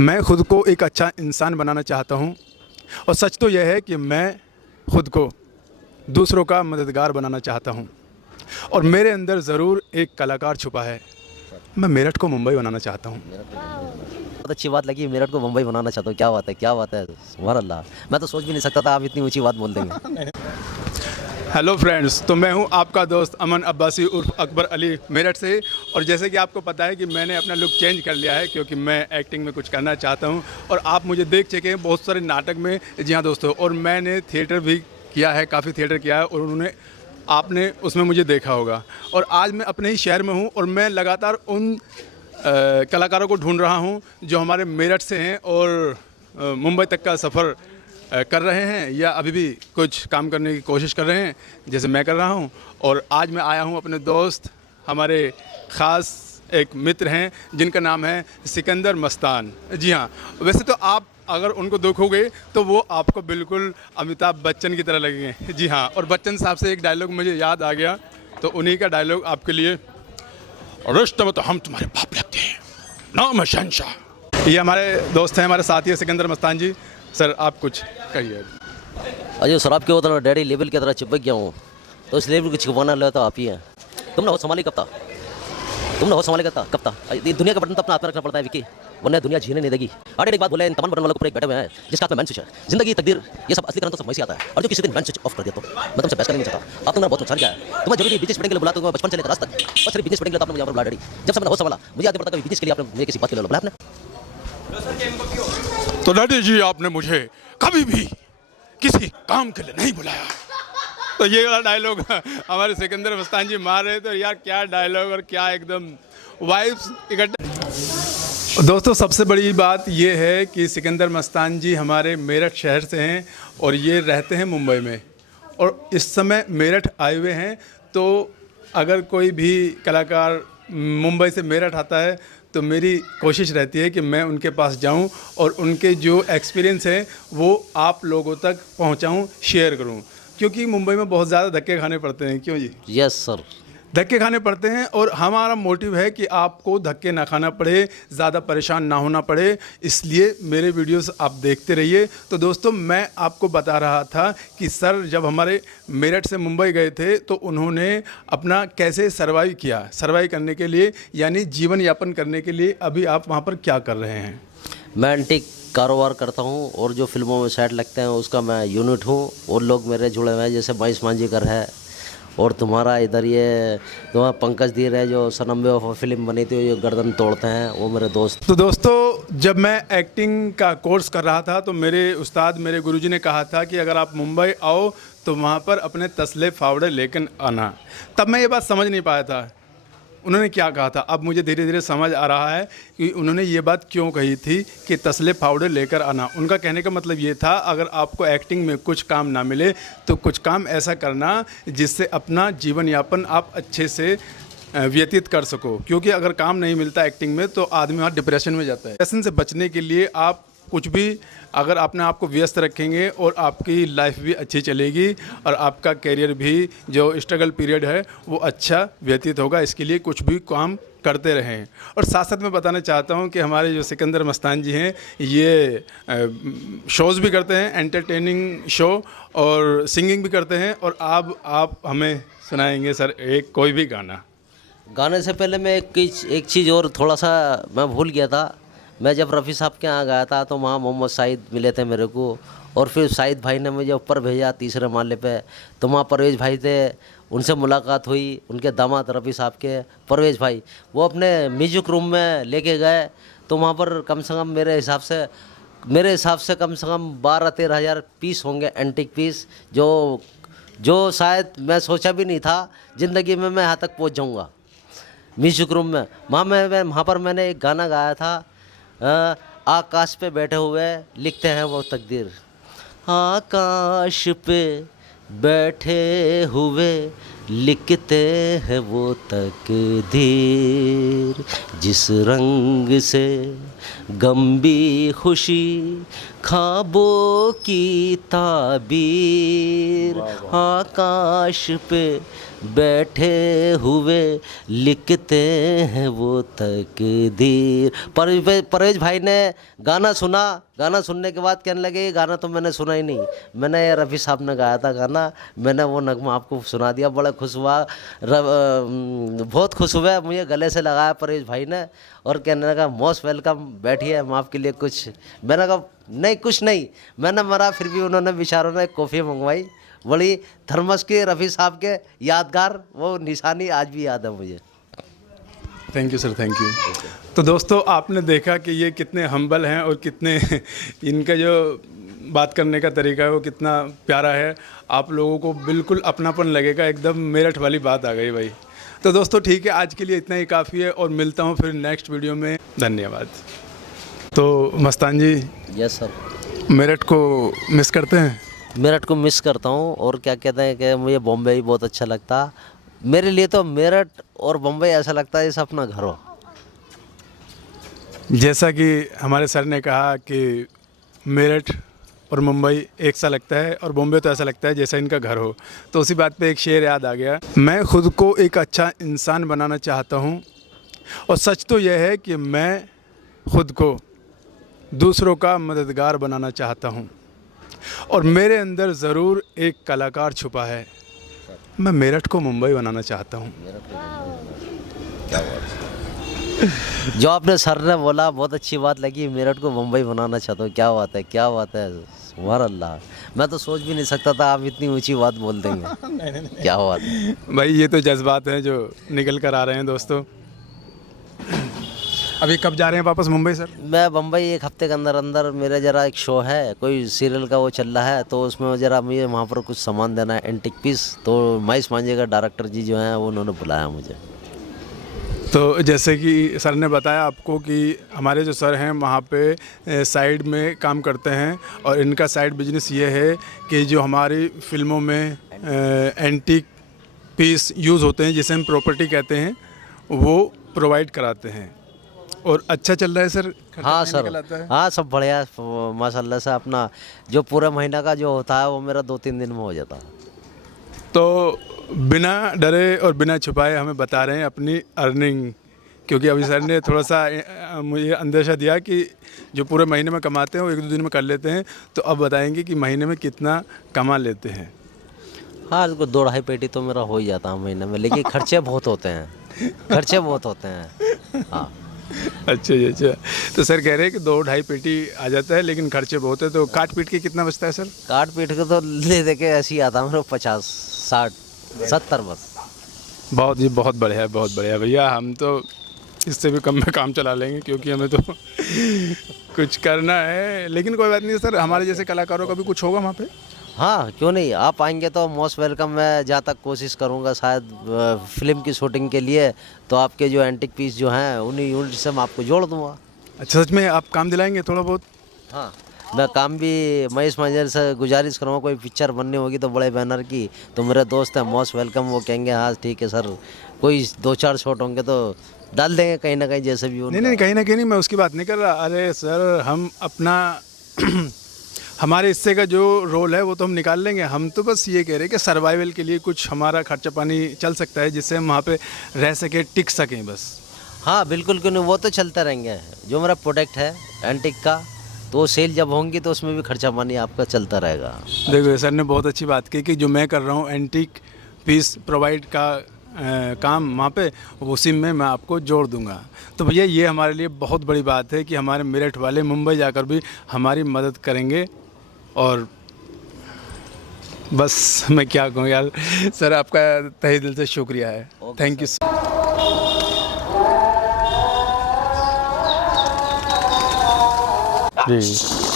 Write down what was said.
मैं खुद को एक अच्छा इंसान बनाना चाहता हूँ और सच तो यह है कि मैं खुद को दूसरों का मददगार बनाना चाहता हूँ और मेरे अंदर ज़रूर एक कलाकार छुपा है। मैं मेरठ को मुंबई बनाना चाहता हूँ। बहुत अच्छी बात लगी। मेरठ को मुंबई बनाना चाहता हूँ। क्या बात है, क्या बात है, सुभान अल्लाह। मैं तो सोच भी नहीं सकता था आप इतनी ऊंची बात बोल देंगे। हेलो फ्रेंड्स, तो मैं हूं आपका दोस्त अमन अब्बासी उर्फ अकबर अली मेरठ से। और जैसे कि आपको पता है कि मैंने अपना लुक चेंज कर लिया है क्योंकि मैं एक्टिंग में कुछ करना चाहता हूं और आप मुझे देख चुके हैं बहुत सारे नाटक में। जी हाँ दोस्तों, और मैंने थिएटर भी किया है, काफ़ी थिएटर किया है और आपने उसमें मुझे देखा होगा। और आज मैं अपने ही शहर में हूँ और मैं लगातार उन कलाकारों को ढूंढ रहा हूँ जो हमारे मेरठ से हैं और मुंबई तक का सफ़र कर रहे हैं या अभी भी कुछ काम करने की कोशिश कर रहे हैं जैसे मैं कर रहा हूं। और आज मैं आया हूं अपने दोस्त, हमारे ख़ास एक मित्र हैं जिनका नाम है सिकंदर मस्तान। जी हाँ, वैसे तो आप अगर उनको देखोगे तो वो आपको बिल्कुल अमिताभ बच्चन की तरह लगेंगे। जी हाँ, और बच्चन साहब से एक डायलॉग मुझे याद आ गया, तो उन्हीं का डायलॉग आपके लिए। रिश्ते में तो हम तुम्हारे बाप लगते हैं, नाम है शहंशाह। ये हमारे दोस्त हैं, हमारे साथी है सिकंदर मस्तान जी। सर आप कुछ कहिए। अजय शराब के तरह डैडी लेवल की तरह चिपक गया हूँ, तो इस लेवल को छिपाना ले तो आप ही हैं। तुमने हो संभाली कब था, तुमने हो संभाली कब था। ये दुनिया का बटन तो अपना हाथ में रखना पड़ता है विकी, वरना दुनिया झीलने नहीं देगी। अरे एक बात बोले, इन तमाम बटन वालों को एक बैठे हुए हैं जिसका हाथ में मैन स्विच है। जिंदगी तकदीर ये सब असली करना तो सब वैसे आता है, और जो किसी दिन मैन स्विच ऑफ कर दिया तो मैं तुमसे बहस करने नहीं चाहता। आप तुमने बहुत नुकसान किया है। तुम्हें जरूरी बिजनेस मीटिंग के लिए बुलाते हो बचपन से लेकर आज तक, और सिर्फ बिजनेस मीटिंग के लिए आपने मुझे बुला डैडी। जब से मैंने हो संभाला मुझे आगे पड़ता है बिजनेस के लिए आपने मुझे किसी बात के लिए बुलाया आपने। तो डैडी जी आपने मुझे कभी भी किसी काम के लिए नहीं बुलाया। तो ये वाला डायलॉग हमारे सिकंदर मस्तान जी मार रहे। तो यार क्या डायलॉग और क्या एकदम वाइब्स इकट्ठा। दोस्तों सबसे बड़ी बात ये है कि सिकंदर मस्तान जी हमारे मेरठ शहर से हैं और ये रहते हैं मुंबई में और इस समय मेरठ आए हुए हैं। तो अगर कोई भी कलाकार मुंबई से मेरठ आता है तो मेरी कोशिश रहती है कि मैं उनके पास जाऊं और उनके जो एक्सपीरियंस है वो आप लोगों तक पहुंचाऊं, शेयर करूं, क्योंकि मुंबई में बहुत ज़्यादा धक्के खाने पड़ते हैं। क्यों जी? यस सर, धक्के खाने पड़ते हैं और हमारा मोटिव है कि आपको धक्के ना खाना पड़े, ज़्यादा परेशान ना होना पड़े, इसलिए मेरे वीडियोस आप देखते रहिए। तो दोस्तों मैं आपको बता रहा था कि सर जब हमारे मेरठ से मुंबई गए थे तो उन्होंने अपना कैसे सर्वाइव किया, सर्वाइव करने के लिए यानी जीवन यापन करने के लिए अभी आप वहाँ पर क्या कर रहे हैं? मैं एंटीक कारोबार करता हूँ और जो फिल्मों में सेट लगते हैं उसका मैं यूनिट हूँ और लोग मेरे जुड़े हुए हैं, जैसे बाईस मांझीकर है और तुम्हारा इधर ये तुम्हारा पंकज धीर है जो सनम बेवफा फिल्म बनी थी, ये गर्दन तोड़ते हैं, वो मेरे दोस्त। तो दोस्तों जब मैं एक्टिंग का कोर्स कर रहा था तो मेरे उस्ताद, मेरे गुरुजी ने कहा था कि अगर आप मुंबई आओ तो वहाँ पर अपने तसले फावड़े लेकर आना। तब मैं ये बात समझ नहीं पाया था उन्होंने क्या कहा था। अब मुझे धीरे धीरे समझ आ रहा है कि उन्होंने ये बात क्यों कही थी कि तसले फावड़े लेकर आना। उनका कहने का मतलब ये था अगर आपको एक्टिंग में कुछ काम ना मिले तो कुछ काम ऐसा करना जिससे अपना जीवन यापन आप अच्छे से व्यतीत कर सको, क्योंकि अगर काम नहीं मिलता एक्टिंग में तो आदमी वहाँ डिप्रेशन में जाता है। डिप्रेशन से बचने के लिए आप कुछ भी अगर अपने आप को व्यस्त रखेंगे और आपकी लाइफ भी अच्छी चलेगी और आपका करियर भी जो स्ट्रगल पीरियड है वो अच्छा व्यतीत होगा। इसके लिए कुछ भी काम करते रहें। और साथ साथ मैं बताना चाहता हूं कि हमारे जो सिकंदर मस्तान जी हैं ये शोज़ भी करते हैं, एंटरटेनिंग शो, और सिंगिंग भी करते हैं। और आप हमें सुनाएंगे सर एक कोई भी गाना। गाने से पहले मैं एक चीज़ और थोड़ा सा मैं भूल गया था। मैं जब रफ़ी साहब के यहाँ गया था तो वहाँ मोहम्मद साहिद मिले थे मेरे को, और फिर साहिद भाई ने मुझे ऊपर भेजा तीसरे माले पे, तो वहाँ परवेज़ भाई थे, उनसे मुलाकात हुई। उनके दामाद रफ़ी साहब के परवेज़ भाई वो अपने म्यूजिक रूम में लेके गए, तो वहाँ पर कम से कम मेरे हिसाब से कम से कम 12-13 हज़ार पीस होंगे, एंटीक पीस, जो शायद मैं सोचा भी नहीं था ज़िंदगी में मैं यहाँ तक पहुँच जाऊँगा म्यूजिक रूम में। वहाँ पर मैंने एक गाना गाया था, आकाश पे बैठे हुए लिखते हैं वो तकदीर। आकाश पे बैठे हुए लिखते हैं वो तकदीर, जिस रंग से गम भी खुशी ख्वाबों की ताबीर। आकाश पे बैठे हुए लिखते हैं वो तकदीर। परवेज भाई ने गाना सुना, गाना सुनने के बाद कहने लगे ये गाना तो मैंने सुना ही नहीं। मैंने रफ़ी साहब ने गाया था गाना, मैंने वो नगमा आपको सुना दिया। बड़ा खुश हुआ, बहुत खुश हुआ, मुझे गले से लगाया परवेज भाई ने और कहने लगा मोस्ट वेलकम, बैठिए हम आपके लिए कुछ। मैंने कहा नहीं कुछ नहीं, मैंने मरा, फिर भी उन्होंने बेचारों ने कॉफ़ी मंगवाई, बड़ी थर्मस के रफ़ी साहब के यादगार, वो निशानी आज भी याद है मुझे। Thank you sir, thank you. तो दोस्तों आपने देखा कि ये कितने हम्बल हैं और कितने इनका जो बात करने का तरीका है वो कितना प्यारा है। आप लोगों को बिल्कुल अपनापन लगेगा, एकदम मेरठ वाली बात आ गई भाई। तो दोस्तों ठीक है, आज के लिए इतना ही काफ़ी है और मिलता हूँ फिर नेक्स्ट वीडियो में। धन्यवाद। तो मस्तान जी, यस सर, मेरठ को मिस करते हैं? मेरठ को मिस करता हूँ और क्या कहते हैं कि मुझे बॉम्बे ही बहुत अच्छा लगता। मेरे लिए तो मेरठ और बम्बई ऐसा लगता है जैसे अपना घर हो। जैसा कि हमारे सर ने कहा कि मेरठ और मुंबई एक सा लगता है और बॉम्बे तो ऐसा लगता है जैसा इनका घर हो। तो उसी बात पे एक शेर याद आ गया, मैं खुद को एक अच्छा इंसान बनाना चाहता हूँ और सच तो यह है कि मैं खुद को दूसरों का मददगार बनाना चाहता हूँ और मेरे अंदर ज़रूर एक कलाकार छुपा है। मैं मेरठ को मुंबई बनाना चाहता हूँ। जो आपने सर ने बोला बहुत अच्छी बात लगी, मेरठ को मुंबई बनाना चाहता हूँ। क्या बात है, क्या बात है, सुभान अल्लाह। मैं तो सोच भी नहीं सकता था आप इतनी ऊंची बात बोल देंगे। क्या बात है भाई, ये तो जज्बात हैं जो निकल कर आ रहे हैं दोस्तों। अभी कब जा रहे हैं वापस मुंबई सर? मैं बम्बई एक हफ्ते के अंदर अंदर, मेरा ज़रा एक शो है, कोई सीरियल का वो चल रहा है, तो उसमें ज़रा मुझे वहाँ पर कुछ सामान देना है, एंटिक पीस। तो महेश मांझे का डायरेक्टर जी जो हैं वो उन्होंने बुलाया मुझे। तो जैसे कि सर ने बताया आपको कि हमारे जो सर हैं वहाँ पे साइड में काम करते हैं और इनका साइड बिजनेस ये है कि जो हमारी फिल्मों में एंटीक पीस यूज़ होते हैं, जिसे हम प्रॉपर्टी कहते हैं, वो प्रोवाइड कराते हैं। और अच्छा चल रहा है सर? हाँ सर, हाँ सब बढ़िया माशाल्लाह से। अपना जो पूरा महीना का जो होता है वो मेरा 2-3 दिन में हो जाता है। तो बिना डरे और बिना छुपाए हमें बता रहे हैं अपनी अर्निंग, क्योंकि अभी सर ने थोड़ा सा मुझे अंदेशा दिया कि जो पूरे महीने में कमाते हैं वो 1-2 दिन में कर लेते हैं। तो अब बताएंगे कि महीने में कितना कमा लेते हैं। हाँ, 2-2.5 पेटी तो मेरा हो ही जाता है महीने में, लेकिन खर्चे बहुत होते हैं, खर्चे बहुत होते हैं। हाँ अच्छा जी, अच्छा। तो सर कह रहे हैं कि 2-2.5 पेटी आ जाता है लेकिन खर्चे बहुत है। तो काट पीट के कितना बचता है सर? काट पीट के तो ले दे के ऐसे ही आता मेरे 50, 60, 70 बस। बहुत जी, बहुत बढ़िया, बहुत बढ़िया भैया। हम तो इससे भी कम में काम चला लेंगे क्योंकि हमें तो कुछ करना है। लेकिन कोई बात नहीं सर, हमारे जैसे कलाकारों का भी कुछ होगा वहाँ पे। हाँ क्यों नहीं, आप आएंगे तो मोस्ट वेलकम। मैं जहाँ तक कोशिश करूँगा शायद फिल्म की शूटिंग के लिए, तो आपके जो एंटिक पीस जो हैं उन्हीं यूनिट से मैं आपको जोड़ दूँगा। अच्छा, सच में आप काम दिलाएंगे थोड़ा बहुत? हाँ, मैं काम भी महेश मांझे से गुजारिश करूँगा, कोई पिक्चर बननी होगी तो बड़े बैनर की, तो मेरे दोस्त हैं मोस्ट वेलकम, वो कहेंगे हाँ ठीक है सर, कोई 2-4 शॉट होंगे तो डाल देंगे कहीं ना कहीं जैसे भी हो। नहीं, कहीं ना कहीं, मैं उसकी बात नहीं कर रहा। अरे सर, हम अपना हमारे हिस्से का जो रोल है वो तो हम निकाल लेंगे। हम तो बस ये कह रहे हैं कि सर्वाइवल के लिए कुछ हमारा खर्चा पानी चल सकता है जिससे हम वहाँ पे रह सकें, टिक सकें बस। हाँ बिल्कुल, क्यों नहीं, वो तो चलता रहेंगे। जो मेरा प्रोडक्ट है एंटिक का, तो सेल जब होंगी तो उसमें भी खर्चा पानी आपका चलता रहेगा। देखो सर ने बहुत अच्छी बात की कि जो मैं कर रहा हूँ एंटीक पीस प्रोवाइड का काम वहाँ पे, उसी में मैं आपको जोड़ दूंगा। तो भैया ये हमारे लिए बहुत बड़ी बात है कि हमारे मेरठ वाले मुंबई जाकर भी हमारी मदद करेंगे। और बस मैं क्या कहूँ यार सर, आपका तहे दिल से शुक्रिया है। Thank you. जी।